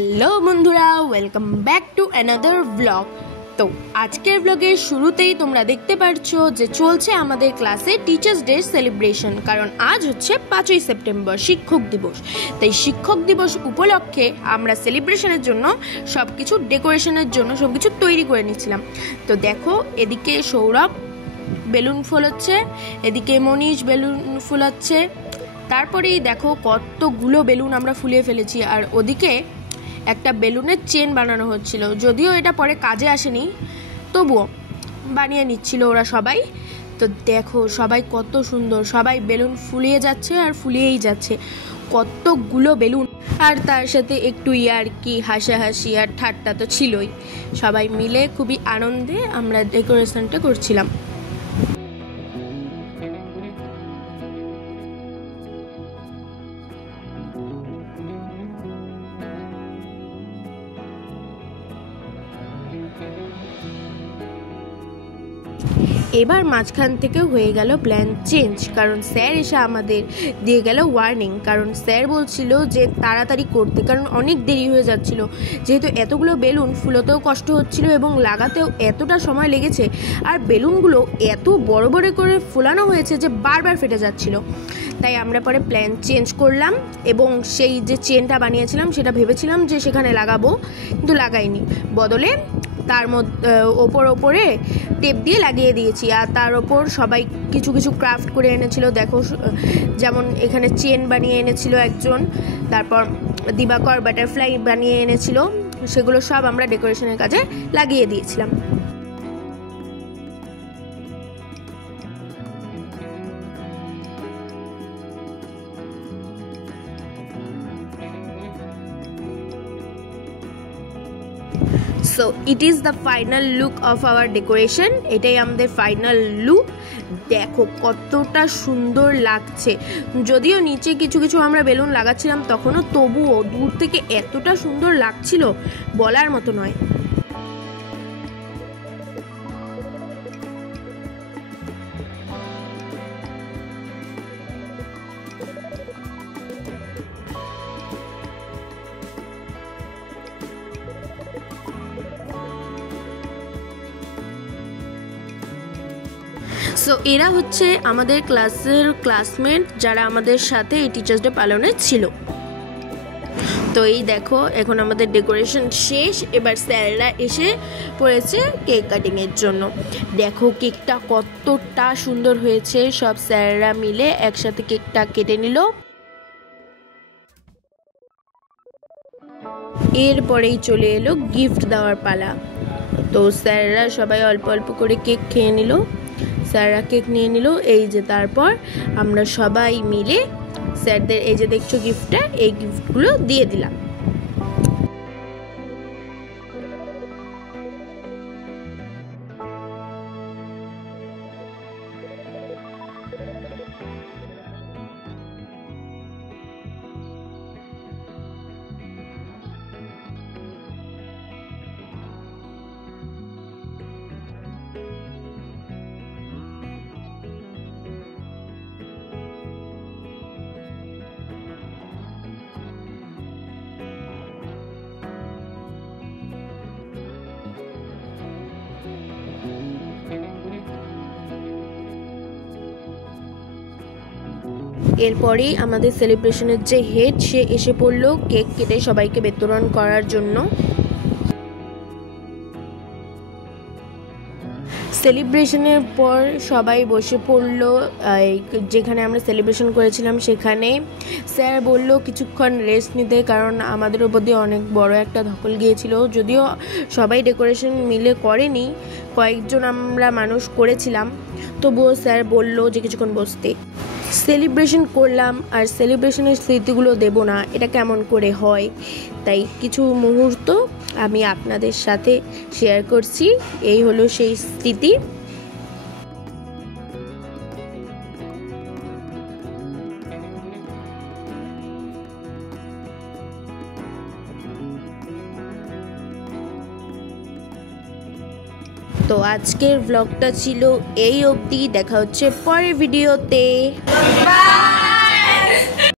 Hello বন্ধুরা, welcome back to another blog. তো আজকের ব্লগের শুরুতেই তোমরা দেখতে পাচ্ছ যে চলছে আমাদের ক্লাসে টিচার্স ডে সেলিব্রেশন, কারণ আজ হচ্ছে 5ই সেপ্টেম্বর শিক্ষক দিবস। তাই শিক্ষক দিবস উপলক্ষে আমরা সেলিব্রেশনের জন্য সব কিছু ডেকোরেশনের জন্য সব কিছু তৈরি করে নিচ্ছিলাম। তো দেখো, এদিকে সৌরভ বেলুন ফোলাচ্ছে, এদিকে মনীষ বেলুন ফোলাচ্ছে, তারপরেই দেখো কতগুলো বেলুন আমরা ফুলিয়ে ফেলেছি। আর ওদিকে একটা বেলুনের চেন বানানো হচ্ছিল, যদিও এটা পরে কাজে আসেনি, তবুও বানিয়ে নিচ্ছিল ওরা সবাই। তো দেখো সবাই কত সুন্দর, সবাই বেলুন ফুলিয়ে যাচ্ছে আর ফুলিয়েই যাচ্ছে, কতগুলো বেলুন। আর তার সাথে একটু ইয়ার্কি, হাসাহাসি আর ঠাট্টা তো ছিলই। সবাই মিলে খুবই আনন্দে আমরা ডেকোরেশনটা করছিলাম। এবার মাঝখান থেকে হয়ে গেল প্ল্যান চেঞ্জ, কারণ স্যার এসে আমাদের দিয়ে গেল ওয়ার্নিং। কারণ স্যার বলছিল যে তাড়াতাড়ি করতে, কারণ অনেক দেরি হয়ে যাচ্ছিল, যেহেতু এতগুলো বেলুন ফুলোতেও কষ্ট হচ্ছিল এবং লাগাতেও এতটা সময় লেগেছে। আর বেলুনগুলো এত বড় বড় করে ফোলানো হয়েছে যে বারবার ফেটে যাচ্ছিল। তাই আমরা পরে প্ল্যান চেঞ্জ করলাম এবং সেই যে চেনটা বানিয়েছিলাম সেটা ভেবেছিলাম যে সেখানে লাগাবো, কিন্তু লাগাইনি, বদলে তার মধ্যে ওপরে টেপ দিয়ে লাগিয়ে দিয়েছি। আর তার ওপর সবাই কিছু কিছু ক্রাফট করে এনেছিল। দেখো, যেমন এখানে চেন বানিয়ে এনেছিল একজন, তারপর দিবাকর বাটারফ্লাই বানিয়ে এনেছিল, সেগুলো সব আমরা ডেকোরেশনের কাজে লাগিয়ে দিয়েছিলাম। So it is the final look of our decoration. এটাই আমাদের ফাইনাল লুক। দেখো কতটা সুন্দর লাগছে। যদিও নিচে কিছু কিছু আমরা বেলুন লাগাচ্ছিলাম তখনও, তবুও দূর থেকে এতটা সুন্দর লাগছিল বলার মতো নয়। সো এরা হচ্ছে আমাদের ক্লাসের ক্লাসমেট, যারা আমাদের সাথে এই টিচার্স ডে পালনে ছিল। তো এই দেখো, এখন আমাদের ডেকোরেশন শেষ, এবার স্যাররা এসে পড়েছে কেক কাটিংয়ের জন্য। দেখো কেকটা কতটা সুন্দর হয়েছে, সব স্যাররা মিলে একসাথে কেকটা কেটে নিল। এরপরেই চলে এলো গিফট দেওয়ার পালা। তো স্যাররা সবাই অল্প অল্প করে কেক খেয়ে নিল, স্যাররা কেক নিয়ে নিল। এই যে তারপর আমরা সবাই মিলে স্যারদের এই যে দেখছো গিফটটা, এই গিফটগুলো দিয়ে দিলাম। এরপরেই আমাদের সেলিব্রেশনের যে হেড, সে এসে পড়লো কেক কেটে সবাইকে বিতরণ করার জন্য। সেলিব্রেশনের পর সবাই বসে পড়লো যেখানে আমরা সেলিব্রেশন করেছিলাম সেখানে। স্যার বলল কিছুক্ষণ রেস্ট নিতে, কারণ আমাদের উপর দিয়ে অনেক বড় একটা ধকল গিয়েছিল। যদিও সবাই ডেকোরেশন মিলে করেনি, কয়েকজন আমরা মানুষ করেছিলাম, তবুও স্যার বলল যে কিছুক্ষণ বসতে। সেলিব্রেশন করলাম আর সেলিব্রেশনের স্মৃতিগুলো দেব না, এটা কেমন করে হয়। তাই কিছু মুহূর্ত আমি আপনাদের সাথে শেয়ার করছি। এই হলো সেই স্মৃতি। তো আজকের ব্লগটা ছিল এই অবধি। দেখা হচ্ছে পরের ভিডিওতে। বাই।